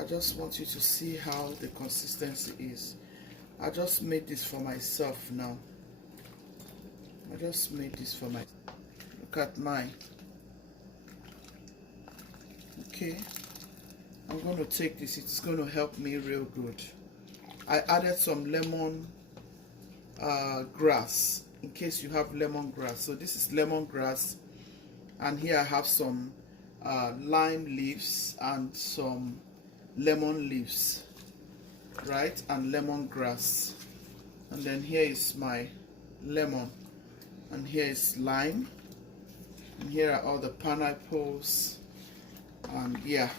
I just want you to see how the consistency is. I just made this for myself now. I just made this for my. Look at mine. Okay, I'm going to take this. It's going to help me real good. I added some lemon grass in case you have lemongrass. So this is lemongrass, and here I have some lime leaves and some lemon leaves, right, and lemongrass. And then here is my lemon, and here is lime, and here are all the pineapples. And yeah,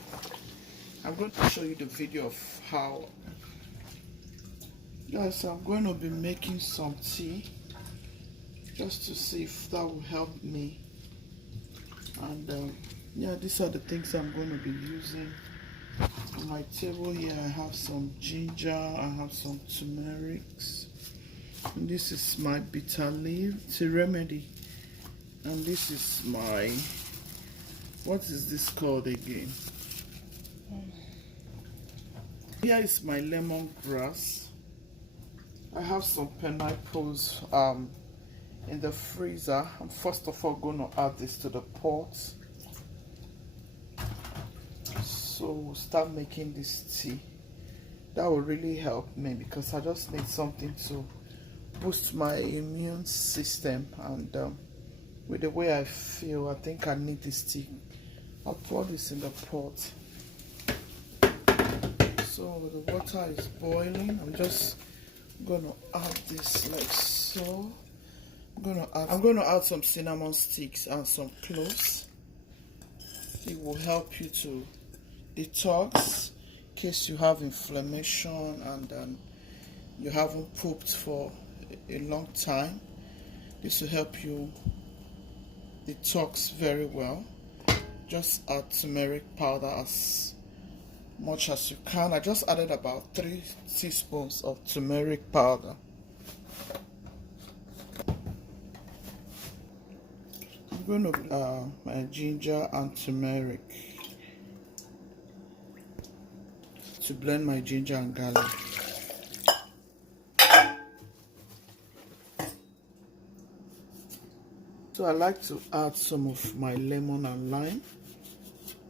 I'm going to show you the video of how. Guys, I'm going to be making some tea just to see if that will help me. And yeah, these are the things I'm going to be using. On my table here I have some ginger, I have some turmerics, and this is my bitter leaf tea remedy, and this is my, what is this called again? Here is my lemongrass. I have some pineapples in the freezer. I'm first of all going to add this to the pot. So we'll start making this tea. That will really help me because I just need something to boost my immune system, and with the way I feel, I think I need this tea. I'll pour this in the pot. So the water is boiling. I'm just gonna add this like so. I'm gonna add some cinnamon sticks and some cloves. It will help you to detox in case you have inflammation and you haven't pooped for a long time. This will help you detox very well. Just add turmeric powder as much as you can. I just added about 3 teaspoons of turmeric powder. I'm going to my ginger and turmeric to blend my ginger and garlic. So I like to add some of my lemon and lime.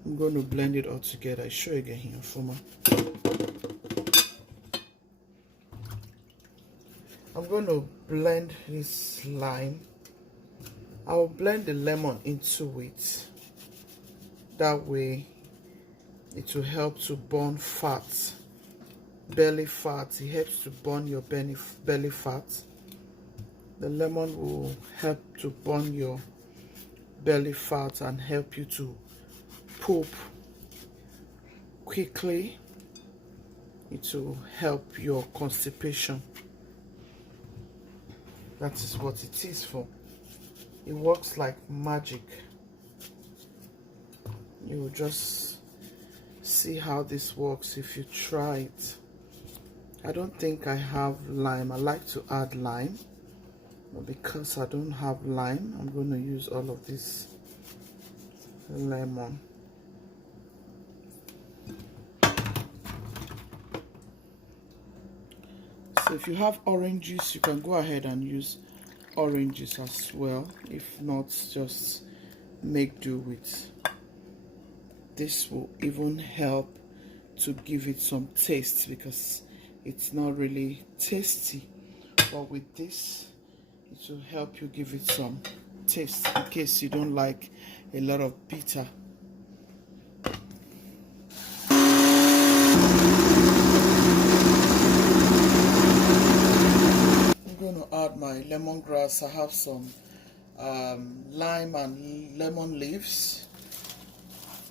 I'm going to blend it all together. I'll show you again here for me. I'm going to blend this lime. I'll blend the lemon into it. That way it will help to burn fat, belly fat. It helps to burn your belly fat. The lemon will help to burn your belly fat and help you to poop quickly. It will help your constipation. That is what it is for. It works like magic. You will just see how this works if you try it. I don't think I have lime. I like to add lime, but because I don't have lime, I'm going to use all of this lemon. So if you have orange juice, you can go ahead and use oranges as well. If not, just make do with. This will even help to give it some taste because it's not really tasty, but with this it will help you give it some taste in case you don't like a lot of bitter. I'm going to add my lemongrass. I have some lime and lemon leaves.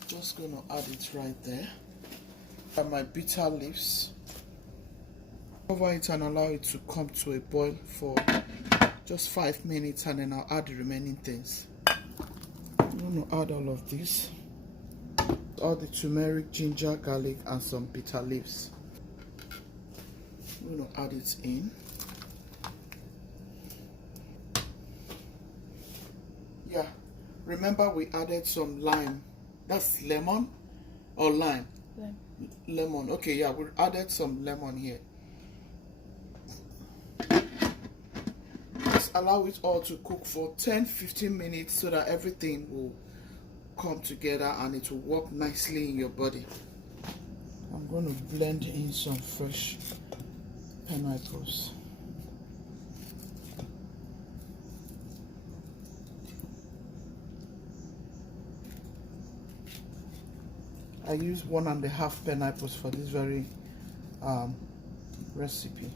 Just going to add it right there. And my bitter leaves. Cover it and allow it to come to a boil for just 5 minutes, and then I'll add the remaining things. I'm going to add all of this. All the turmeric, ginger, garlic, and some bitter leaves. I'm going to add it in. Yeah, remember we added some lime. That's lemon or lime? Lime. lemon. Okay, yeah, we added some lemon here. Just allow it all to cook for 10-15 minutes so that everything will come together and it will work nicely in your body. I'm going to blend in some fresh pineapples. I use 1.5 pineapples for this very recipe.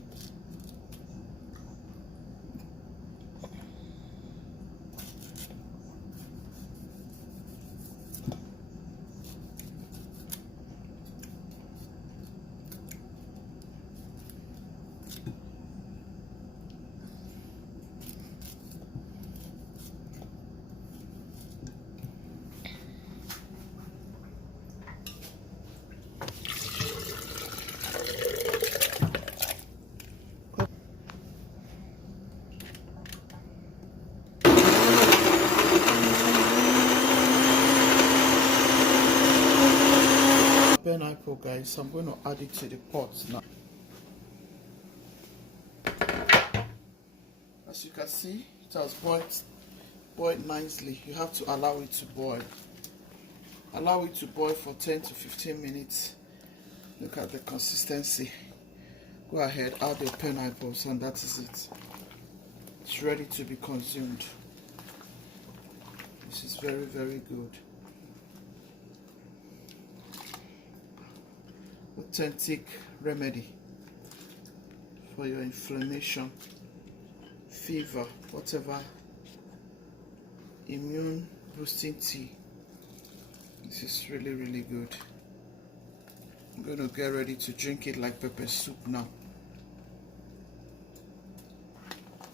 Pineapple, guys, I'm going to add it to the pot now. As you can see, it has boiled nicely. You have to allow it to boil. Allow it to boil for 10 to 15 minutes. Look at the consistency. Go ahead, add your pineapples, and that is it. It's ready to be consumed. This is very, very good. Authentic remedy for your inflammation, fever, whatever, immune boosting tea. This is really, really good. I'm going to get ready to drink it like pepper soup now.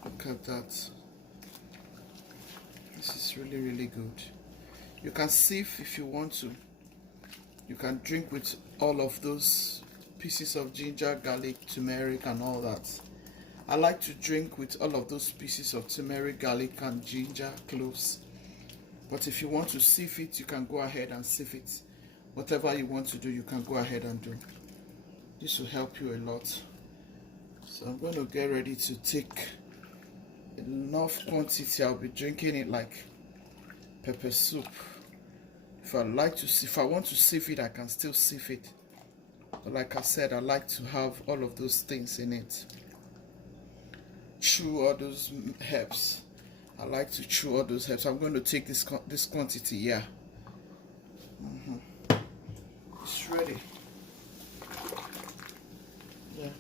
Look at that. This is really, really good. You can sieve if you want to. You can drink with all of those pieces of ginger, garlic, turmeric and all that. I like to drink with all of those pieces of turmeric, garlic and ginger, cloves. But if you want to sieve it, you can go ahead and sieve it. Whatever you want to do, you can go ahead and do. This will help you a lot. So I'm going to get ready to take enough quantity. I'll be drinking it like pepper soup. If I want to sieve it, I can still sieve it. But like I said, I like to have all of those things in it. Chew all those herbs. I like to chew all those herbs. I'm going to take this quantity, yeah. It's ready. Yeah.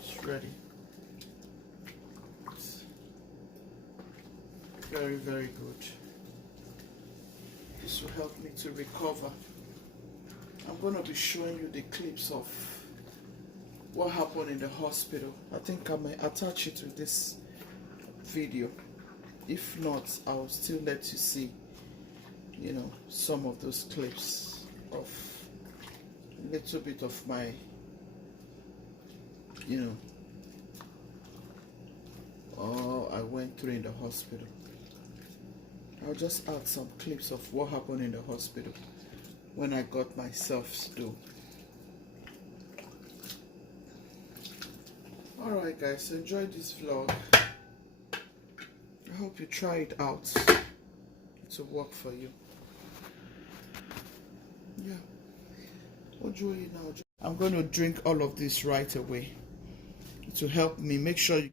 It's ready. It's very, very good. This will help me to recover. I'm going to be showing you the clips of what happened in the hospital. I think I may attach it to this video. If not, I'll still let you see, you know, some of those clips of a little bit of my, you know, all I went through in the hospital. I'll just add some clips of what happened in the hospital when I got myself still. Alright guys, enjoy this vlog. I hope you try it out. It will work for you. Yeah. I'm going to drink all of this right away. It will help me. Make sure you